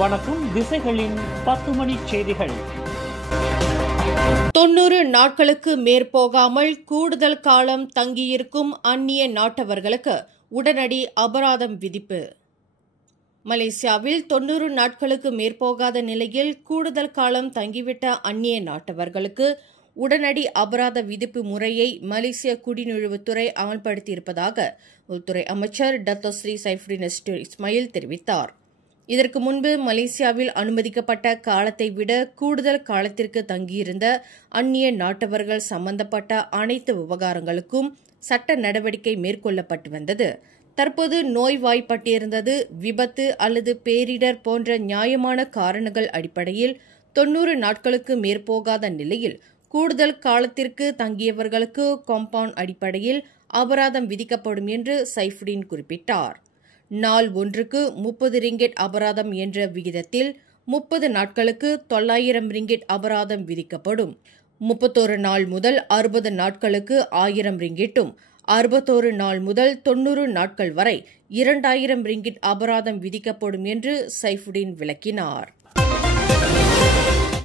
வணக்கம். திசைகளின் 10 மணி செய்திகள். 90 நாட்களுக்கு மேற்போகாமல் கூடுதல் காலம் தங்கியிருக்கும் அந்நிய நாட்டவர்களுக்கு உடனடி அபராதம் விதிப்பு. மலேசியாவில் 90 நாட்களுக்கு மேற்போகாத நிலையில் கூடுதல் காலம் தங்கிவிட்ட அந்நிய நாட்டவர்களுக்கு உடனடி அபராத விதிப்பு முறையை மலேசிய குடிநுழைவுத்துறை அமல்படுத்தியிருப்பதாக உள்துறை அமைச்சர் டத்தோஸ்ரீ சைஃபுடின் இஸ்மாயில் தெரிவித்தார். இதற்கு முன்பு மலேசியாவில் அனுமதிக்கப்பட்ட காலத்தை விட கூடுதல் காலத்திற்கு தங்கியிருந்த அந்நிய நாட்டவர்கள் சம்பந்தப்பட்ட அனைத்து விவகாரங்களுக்கும் சட்ட நடவடிக்கை மேற்கொள்ளப்பட்டு வந்தது. தற்போது நோய்வாய்ப்பட்டிருந்தது, விபத்து அல்லது பேரிடர் போன்ற நியாயமான காரணங்கள் அடிப்படையில் 90 நாட்களுக்கு மேற்போகாத நிலையில் கூடுதல் காலத்திற்கு தங்கியவர்களுக்கு காம்பவுண்ட் அடிப்படையில் அபராதம் விதிக்கப்படும் என்று சைஃபுடின் குறிப்பிட்டார். நாள் ஒன்றுக்கு 30 ரிங்கெட் அபராதம் என்ற விகிதத்தில் 30 நாட்களுக்கு 900 ரிங்கெட் அபராதம் விதிக்கப்படும். 31 நாள் முதல் 60 நாட்களுக்கு 1000 ரிங்கெட்டும், 61 நாள் முதல் 90 நாட்கள் வரை 2000 ரிங்கெட் அபராதம் விதிக்கப்படும் என்று சைஃபுடின் விளக்கினார்.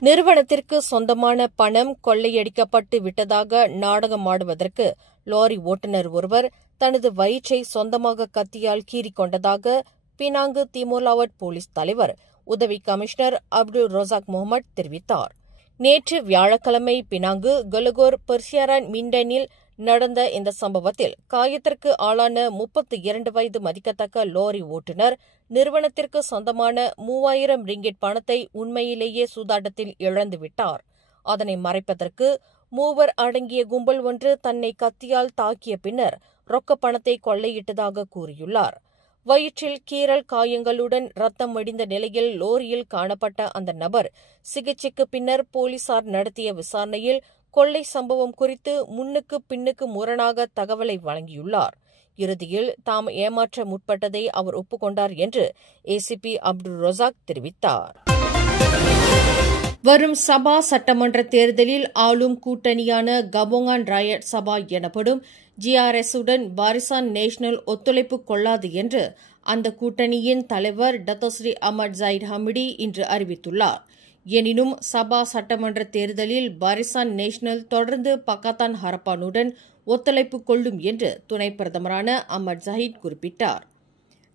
நிறுவனத்திற்கு சொந்தமான பணம் கொள்ளையடிக்கப்பட்டு விட்டதாக நாடகமாடுவதற்கு லாரி ஓட்டுநர் ஒருவர் தனது வயிற்றை சொந்தமாக கத்தியால் கீறிக்கொண்டதாக பினாங்கு திமோலாவட் போலீஸ் தலைவர் உதவி கமிஷனர் அப்துல் ரோசாக் முகமது தெரிவித்தார். நேற்று வியாழக்கிழமை பினாங்கு கலுகோர் பெர்சியாரான் மிண்டனில் நடந்த இந்த சம்பவத்தில் காயத்திற்கு ஆளான 32 வயது மதிக்கத்தக்க லாரி ஓட்டுநர் நிறுவனத்திற்கு சொந்தமான 3000 ரிங்கெட் பணத்தை உண்மையிலேயே சூதாட்டத்தில் இழந்துவிட்டார். அதனை மறைப்பதற்கு மூவர் அடங்கிய கும்பல் ஒன்று தன்னை கத்தியால் தாக்கிய பின்னர் ரொக்க பணத்தை கொள்ளையிட்டதாக கூறியுள்ளார். வயிற்றில் கீறல் காயங்களுடன் ரத்தம் வடிந்த நிலையில் லோரியில் காணப்பட்ட அந்த நபர் சிகிச்சைக்கு பின்னர் போலீசார் நடத்திய விசாரணையில் கொள்ளை சம்பவம் குறித்து முன்னுக்கு பின்னுக்கு முரணாக தகவலை வழங்கியுள்ளார். இறுதியில் தாம் ஏமாற்ற முற்பட்டதை அவர் ஒப்புக்கொண்டார் என்று ஏசிபி அப்துல் ரோசாக் தெரிவித்தார். வரும் சபா சட்டமன்ற தேர்தலில் ஆளும் கூட்டணியான கபோங்கான் ராயட் சபா எனப்படும் ஜிஆர்எஸ்-உடன் பாரிசான் நேஷனல் ஒத்துழைப்பு கொள்ளாது என்று அந்த கூட்டணியின் தலைவர் டத்தோஸ்ரீ அஹ்மத் ஜாயிட் ஹமிடி இன்று அறிவித்துள்ளார். எனினும் சபா சட்டமன்ற தேர்தலில் பாரிசான் நேஷனல் தொடர்ந்து பக்காத்தான் ஹரப்பானுடன் ஒத்துழைப்பு கொள்ளும் என்று துணை பிரதமரான அஹ்மத் ஜாயிட் குறிப்பிட்டார்.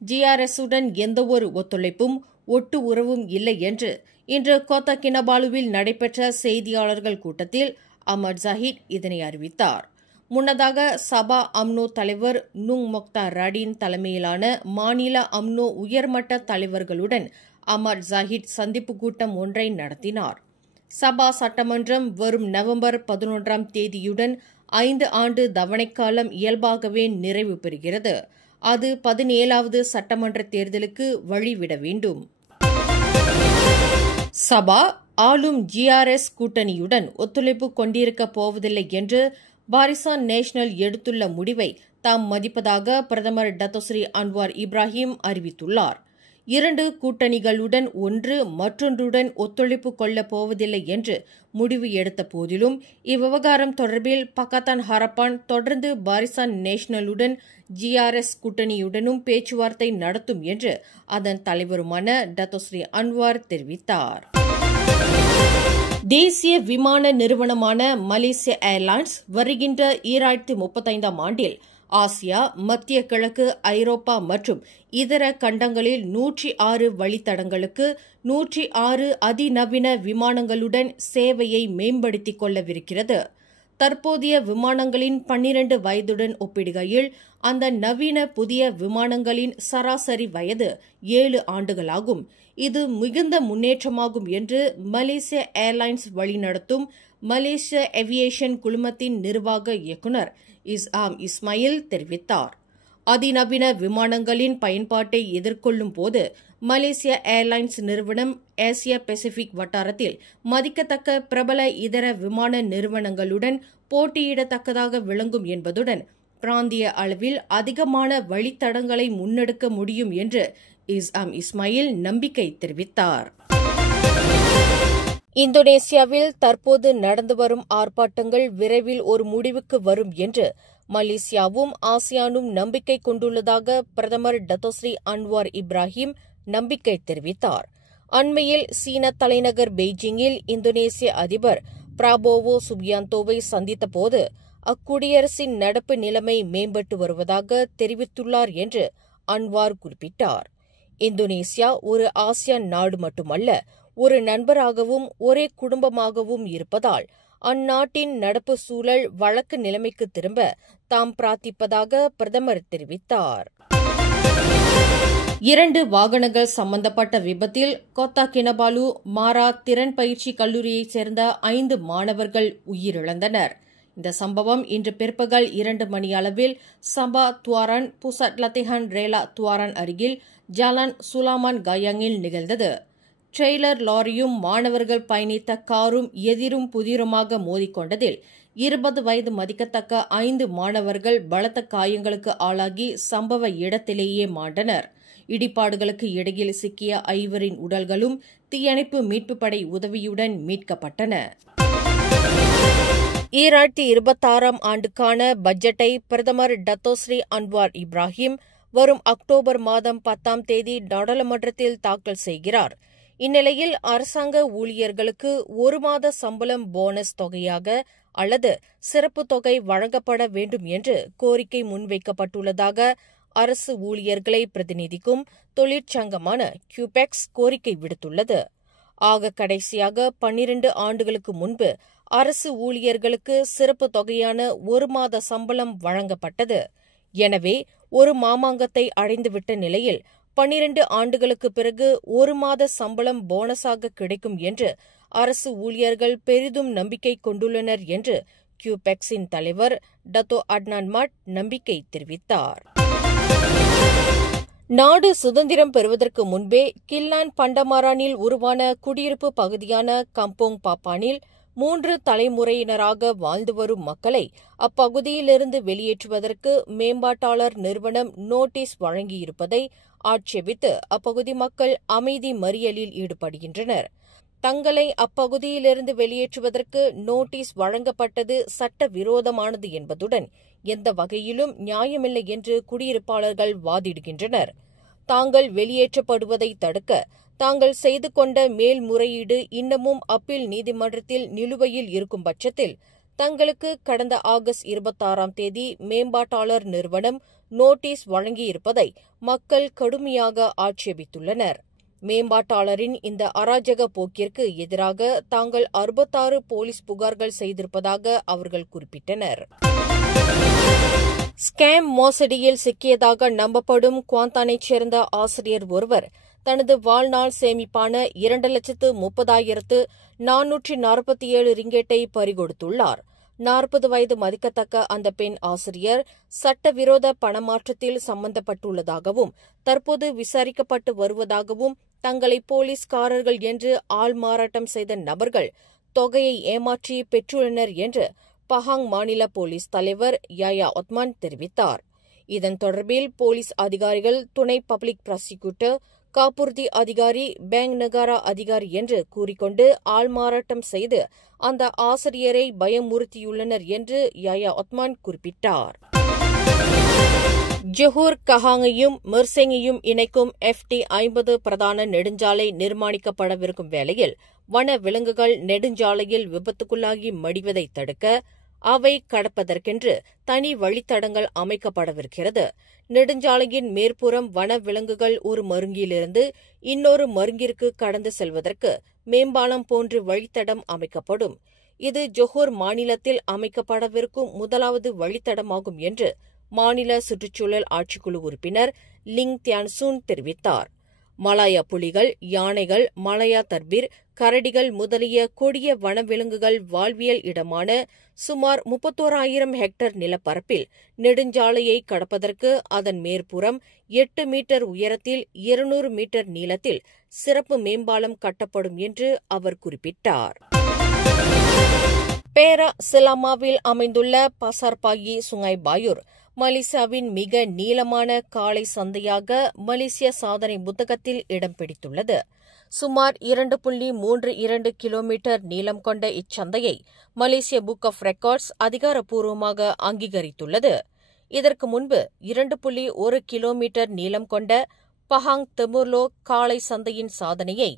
ஜிஆர்எஸ்-உடன் எந்தவொரு ஒத்துழைப்பும் ஒட்டு உறவும் இல்லை என்று இன்று கோத்தா கினபாலுவில் நடைபெற்ற செய்தியாளர்கள் கூட்டத்தில் அஹ்மத் ஜாயிட் இதனை அறிவித்தார். முன்னதாக சபா அம்னோ தலைவர் நுங் மொக்தார் ராடின் தலைமையிலான மாநில அம்னோ உயர்மட்ட தலைவர்களுடன் அஹ்மத் ஜாயிட் சந்திப்பு கூட்டம் ஒன்றை நடத்தினார். சபா சட்டமன்றம் வரும் நவம்பர் 11ஆம் தேதியுடன் 5 ஆண்டு தவணைக்காலம் இயல்பாகவே நிறைவு பெறுகிறது. அது 17வது சட்டமன்ற தேர்தலுக்கு வழிவிட வேண்டும். சபா ஆளும் ஜிஆர்எஸ் கூட்டணியுடன் ஒத்துழைப்பு கொண்டிருக்கப் போவதில்லை என்று பாரிசான் நேஷனல் எடுத்துள்ள முடிவை தாம் மதிப்பதாக பிரதமர் டத்தோஸ்ரீ அன்வார் இப்ராஹிம் அறிவித்துள்ளார். 2 கூட்டணிகளுடன் ஒன்று மற்றொன்றுடன் ஒத்துழைப்பு கொள்ளப் போவதில்லை என்று முடிவு எடுத்த போதிலும் இவ்விவகாரம் தொடர்பில் பக்காத்தான் ஹரப்பான் தொடர்ந்து பாரிசான் நேஷனலுடன் ஜிஆர்எஸ் கூட்டணியுடனும் பேச்சுவார்த்தை நடத்தும் என்று அதன் தலைவருமான டத்தோஸ்ரீ அன்வார் தெரிவித்தார். தேசிய விமான நிறுவனமான மலேசிய ஏர்லைன்ஸ் வருகின்ற 2035ஆம் ஆண்டில் ஆசியா, மத்திய கிழக்கு, ஐரோப்பா மற்றும் இதர கண்டங்களில் 106 வழித்தடங்களுக்கு 106 அதிநவீன விமானங்களுடன் சேவையை மேம்படுத்திக் கொள்ளவிருக்கிறது. தற்போதைய விமானங்களின் 12 வயதுடன் ஒப்பிடுகையில் அந்த நவீன புதிய விமானங்களின் சராசரி வயது 7 ஆண்டுகளாகும். இது மிகுந்த முன்னேற்றமாகும் என்று மலேசிய ஏர்லைன்ஸ் வழிநடத்தும் மலேசிய ஏவியேஷன் குழுமத்தின் நிர்வாக இயக்குநர் இஸ்ஆம் இஸ்மாயில் தெரிவித்தார். அதிநவீன விமானங்களின் பயன்பாட்டை எதிர்கொள்ளும் போது மலேசிய ஏர்லைன்ஸ் நிறுவனம் ஆசிய பசிபிக் வட்டாரத்தில் மதிக்கத்தக்க பிரபல இதர விமான நிறுவனங்களுடன் போட்டியிடத்தக்கதாக விளங்கும் என்பதுடன் பிராந்திய அளவில் அதிகமான வழித்தடங்களை முன்னெடுக்க முடியும் என்று இஸ்ஆம் இஸ்மாயில் நம்பிக்கை தெரிவித்தார். இந்தோனேசியாவில் தற்போது நடந்து வரும் ஆர்ப்பாட்டங்கள் விரைவில் ஒரு முடிவுக்கு வரும் என்று மலேசியாவும் ஆசியானும் நம்பிக்கை கொண்டுள்ளதாக பிரதமர் டத்தோஸ்ரீ அன்வார் இப்ராஹிம் நம்பிக்கை தெரிவித்தார். அண்மையில் சீன தலைநகர் பெய்ஜிங்கில் இந்தோனேசிய அதிபர் பிராபோவோ சுபியாந்தோவை சந்தித்தபோது அக்குடியரசின் நடப்பு நிலைமை மேம்பட்டு வருவதாக தெரிவித்துள்ளார் என்று அன்வார் குறிப்பிட்டார். இந்தோனேசியா ஒரு ஆசியான் நாடு மட்டுமல்ல, ஒரு நண்பராகவும் ஒரே குடும்பமாகவும் இருப்பதால் அந்நாட்டின் நடப்பு சூழல் வழக்கு நிலைமைக்கு திரும்ப தாம் பிரார்த்திப்பதாக பிரதமர் தெரிவித்தார். 2 வாகனங்கள் சம்பந்தப்பட்ட விபத்தில் கோத்தா கினபாலு மாரா திறன் பயிற்சி கல்லூரியைச் சேர்ந்த 5 மாணவர்கள் உயிரிழந்தனர். இந்த சம்பவம் இன்று பிற்பகல் 2 மணியளவில் சபா துவாரன் புசட் லத்திஹான் ரேலா துவாரன் அருகில் ஜாலான் சுலாமான் கயாங்கில் நிகழ்ந்தது. ட்ரெய்லர் லாரியும் மாணவர்கள் பயணித்த காரும் எதிரும் புதிருமாக மோதிக்கொண்டதில் 20 வயது மதிக்கத்தக்க 5 மாணவர்கள் பலத்த காயங்களுக்கு ஆளாகி சம்பவ இடத்திலேயே மாண்டனர். இடிபாடுகளுக்கு இடையில் சிக்கிய 5 உடல்களும் தீயணைப்பு மீட்புப் படை உதவியுடன் மீட்கப்பட்டன. 2026 ஆண்டுக்கான பட்ஜெட்டை பிரதமர் டத்தோஸ்ரீ அன்வார் இப்ராஹிம் வரும் அக்டோபர் மாதம் 10ஆம் தேதி நாடாளுமன்றத்தில் தாக்கல் செய்கிறார். இந்நிலையில் அரசாங்க ஊழியர்களுக்கு 1 மாத சம்பளம் போனஸ் தொகையாக அல்லது சிறப்பு தொகை வழங்கப்பட வேண்டும் என்று கோரிக்கை முன்வைக்கப்பட்டுள்ளதாக அரசு ஊழியர்களை பிரதிநிதிக்கும் தொழிற்சங்கமான கியூபெக்ஸ் கோரிக்கை விடுத்துள்ளது. ஆக கடைசியாக 12 ஆண்டுகளுக்கு முன்பு அரசு ஊழியர்களுக்கு சிறப்பு தொகையான 1 மாத சம்பளம் வழங்கப்பட்டது. எனவே ஒரு மாமாங்கத்தை அடைந்துவிட்ட நிலையில் 12 ஆண்டுகளுக்கு பிறகு 1 மாத சம்பளம் போனஸாக கிடைக்கும் என்று அரசு ஊழியர்கள் பெரிதும் நம்பிக்கை கொண்டுள்ளனர் என்று கியூபெக்ஸின் தலைவர் டத்தோ அட்னான் மட் நம்பிக்கை தெரிவித்தார். நாடு சுதந்திரம் பெறுவதற்கு முன்பே கில்லான் பண்டமாரானில் உருவான குடியிருப்பு பகுதியான கம்போங் பாப்பானில் 3 தலைமுறையினராக வாழ்ந்து வரும் மக்களை அப்பகுதியிலிருந்து வெளியேற்றுவதற்கு மேம்பாட்டாளர் நிறுவனம் நோட்டீஸ் வழங்கியிருப்பதை ஆட்சேபித்து அப்பகுதி மக்கள் அமைதி மறியலில் ஈடுபடுகின்றனர். தங்களை அப்பகுதியிலிருந்து வெளியேற்றுவதற்கு நோட்டீஸ் வழங்கப்பட்டது சட்டவிரோதமானது என்பதுடன் எந்த வகையிலும் நியாயமில்லை என்று குடியிருப்பாளர்கள் வாதிடுகின்றனர். தாங்கள் வெளியேற்றப்படுவதை தடுக்க தாங்கள் செய்து கொண்ட மேல்முறையீடு இன்னமும் அப்பீல் நீதிமன்றத்தில் நிலுவையில் இருக்கும் பட்சத்தில் தங்களுக்கு கடந்த ஆகஸ்ட் 26ஆம் தேதி மேம்பாட்டாளர் நிறுவனம் நோட்டீஸ் வழங்கியிருப்பதை மக்கள் கடுமையாக ஆட்சேபித்துள்ளனர். மேம்பாட்டாளரின் இந்த அராஜக போக்கிற்கு எதிராக தாங்கள் 66 போலீஸ் புகார்கள் செய்திருப்பதாக அவர்கள் குறிப்பிட்டனர். ஸ்கேம் மோசடியில் சிக்கியதாக நம்பப்படும் குவாந்தானைச் சேர்ந்த ஆசிரியர் ஒருவர் தனது வாழ்நாள் சேமிப்பான 2,30,447 ரிங்கெட்டை பறிகொடுத்துள்ளார். 40 வயது மதிக்கத்தக்க அந்த பெண் ஆசிரியர் சட்டவிரோத பணமாற்றத்தில் சம்பந்தப்பட்டுள்ளதாகவும் தற்போது விசாரிக்கப்பட்டு வருவதாகவும் தங்களை போலீஸ்காரர்கள் என்று ஆள்மாறாட்டம் செய்த நபர்கள் தொகையை ஏமாற்றி பெற்றுள்ளனர் என்று பஹாங் மாநில போலீஸ் தலைவர் யாயா ஒத்மான் தெரிவித்தார். இதன் தொடர்பில் போலீஸ் அதிகாரிகள் துணை பப்ளிக் ப்ராசிக்யூட்டர் காப்புறுதி அதிகாரி பேங்க் நகாரா அதிகாரி என்று கூறிக்கொண்டு ஆள்மாறாட்டம் செய்து அந்த ஆசிரியரை பயமுறுத்தியுள்ளனர் என்று யாயா ஒத்மான் குறிப்பிட்டார். ஜொஹூர் கஹாங்கையும் மிர்செங்கையும் இணைக்கும் FT50 பிரதான நெடுஞ்சாலை நிர்மாணிக்கப்படவிருக்கும் வேளையில் வன விலங்குகள் நெடுஞ்சாலையில் விபத்துக்குள்ளாகி மடிவதை தடுக்க அவை கடப்பதற்கென்று தனி வழித்தடங்கள் அமைக்கப்படவிருக்கிறது. நெடுஞ்சாலையின் மேற்புறம் வன விலங்குகள் ஒரு மருங்கிலிருந்து இன்னொரு மருங்கிற்கு கடந்து செல்வதற்கு மேம்பாலம் போன்று வழித்தடம் அமைக்கப்படும். இது ஜொஹூர் மாநிலத்தில் அமைக்கப்படவிருக்கும் முதலாவது வழித்தடமாகும் என்று மாநில சுற்றுச்சூழல் ஆட்சிக்குழு உறுப்பினர் லிங் தியான்சூன் தெரிவித்தார். மலாயா புலிகள், யானைகள், மலாயா தர்பீர், கரடிகள் முதலிய கொடிய வனவிலங்குகள் வாழ்வியல் இடமான சுமார் 31,000 ஹெக்டேர் நிலப்பரப்பில் நெடுஞ்சாலையை கடப்பதற்கு அதன் மேற்புறம் 8 மீட்டர் உயரத்தில் 200 மீட்டர் நீளத்தில் சிறப்பு மேம்பாலம் கட்டப்படும் என்று அவர் குறிப்பிட்டார். பேரா சிலாமாவில் அமைந்துள்ள பசார்பாகி சுங்காய் பாயூர் மலேசியாவின் மிக நீளமான காளை சந்தையாக மலேசிய சாதனை புத்தகத்தில் இடம் பிடித்துள்ளது. சுமார் 2.32 கிலோமீட்டர் நீளம் கொண்ட இச்சந்தையை மலேசிய புக் ஆஃப் ரெக்கார்ட்ஸ் அதிகாரப்பூர்வமாக அங்கீகரித்துள்ளது. இதற்கு முன்பு 2.1 கிலோமீட்டர் நீளம் கொண்ட பஹாங் தெமுர்லோ காளை சந்தையின் சாதனையை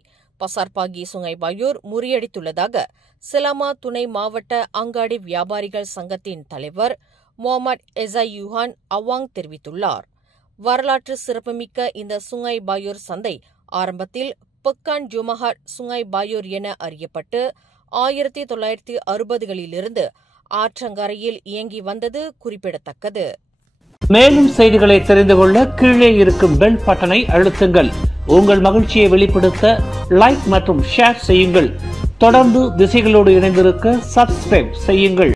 பசார்பாகி சுங்கை பாயூர் முறியடித்துள்ளதாக சிலாமா துணை மாவட்ட அங்காடி வியாபாரிகள் சங்கத்தின் தலைவர் முகமது எசாயூஹான் அவாங் தெரிவித்துள்ளார். வரலாற்று சிறப்புமிக்க இந்த சுங்கை பாயூர் சந்தை ஆரம்பத்தில் பெக்கான் ஜுமஹாட் சுங்கை பாயூர் என அறியப்பட்டு 1960களிலிருந்து ஆற்றங்கரையில் இயங்கி வந்தது குறிப்பிடத்தக்கது. மேலும் செய்திகளை தெரிந்து கொள்ள கீழே இருக்கும் பெல் பட்டனை அழுத்துங்கள். உங்கள் மகிழ்ச்சியை வெளிப்படுத்த லைக் மற்றும் ஷேர் செய்யுங்கள். தொடர்ந்து திசைகளோடு இணைந்திருக்க சப்ஸ்கிரைப் செய்யுங்கள்.